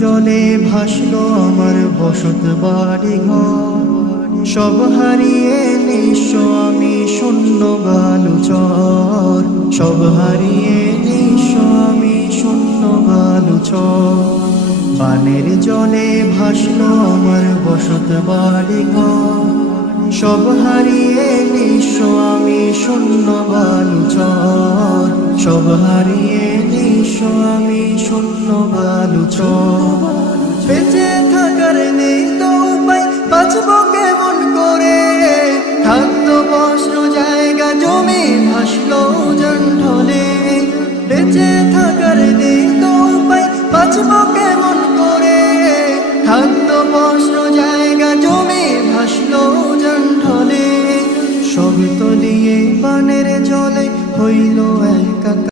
জলে ভাসলো আমার বসত বাড়ি ঘর, সব হারিয়ে নিঃস্ব আমি শূন্য বালুচর, সব হারিয়ে নিঃস্ব আমি শূন্য বালুচর। পানের জলে ভাসলো আমার বসত বাড়ি ঘর, সব হারিয়ে নিঃস্ব আমি শূন্য বালুচর, সব হারিয়ে নিঃস্ব আমি শূন্য বালুচর। বেঁচে থাকার নেই তো উপায়, বাঁচবো কেমন করে? খাদ্য বস্ত্র জায়গা জমি ভাসলো জন্ঢলে,